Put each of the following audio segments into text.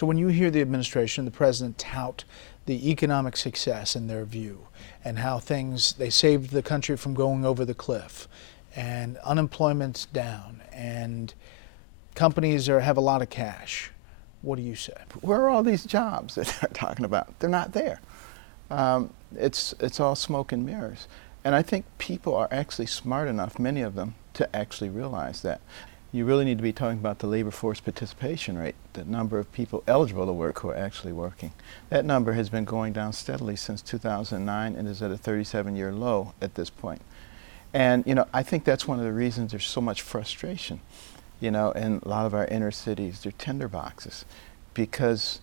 So when you hear the administration, the president tout the economic success in their view and how they saved the country from going over the cliff and unemployment's down and companies have a lot of cash, what do you say? Where are all these jobs that they're talking about? They're not there. It's all smoke and mirrors. And I think people are actually smart enough, many of them, to actually realize that. You really need to be talking about the labor force participation rate, the number of people eligible to work who are actually working. That number has been going down steadily since 2009 and is at a 37-year low at this point. And, I think that's one of the reasons there's so much frustration, in a lot of our inner cities. They're tinderboxes because,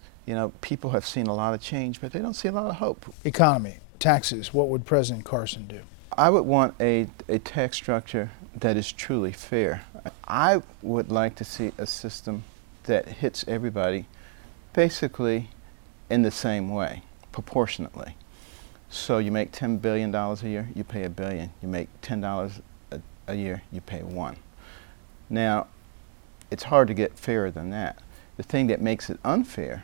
people have seen a lot of change, but they don't see a lot of hope. Economy, taxes, what would President Carson do? I would want a tax structure that is truly fair. I would like to see a system that hits everybody basically in the same way, proportionately. So you make $10 billion a year, you pay $1 billion. You make $10 a year, you pay $1. Now, it's hard to get fairer than that. The thing that makes it unfair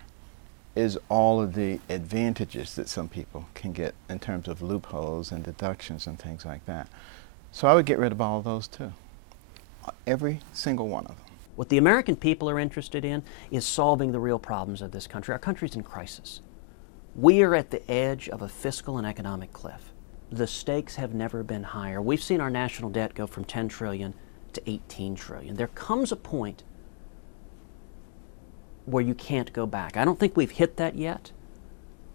is all of the advantages that some people can get in terms of loopholes and deductions and things like that. So I would get rid of all of those too. Every single one of them. What the American people are interested in is solving the real problems of this country. Our country's in crisis. We are at the edge of a fiscal and economic cliff. The stakes have never been higher. We've seen our national debt go from 10 trillion to 18 trillion. There comes a point where you can't go back. I don't think we've hit that yet,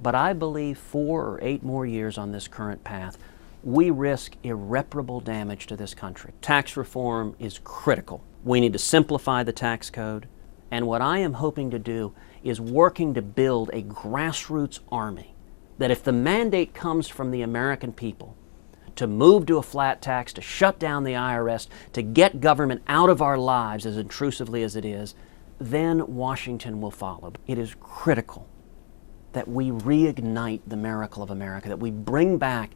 but I believe 4 or 8 more years on this current path, we risk irreparable damage to this country. Tax reform is critical. We need to simplify the tax code, and what I am hoping to do is working to build a grassroots army that if the mandate comes from the American people to move to a flat tax, to shut down the IRS, to get government out of our lives as intrusively as it is, then Washington will follow. It is critical that we reignite the miracle of America, that we bring back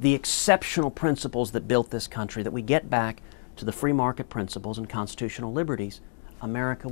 the exceptional principles that built this country, that we get back to the free market principles and constitutional liberties. America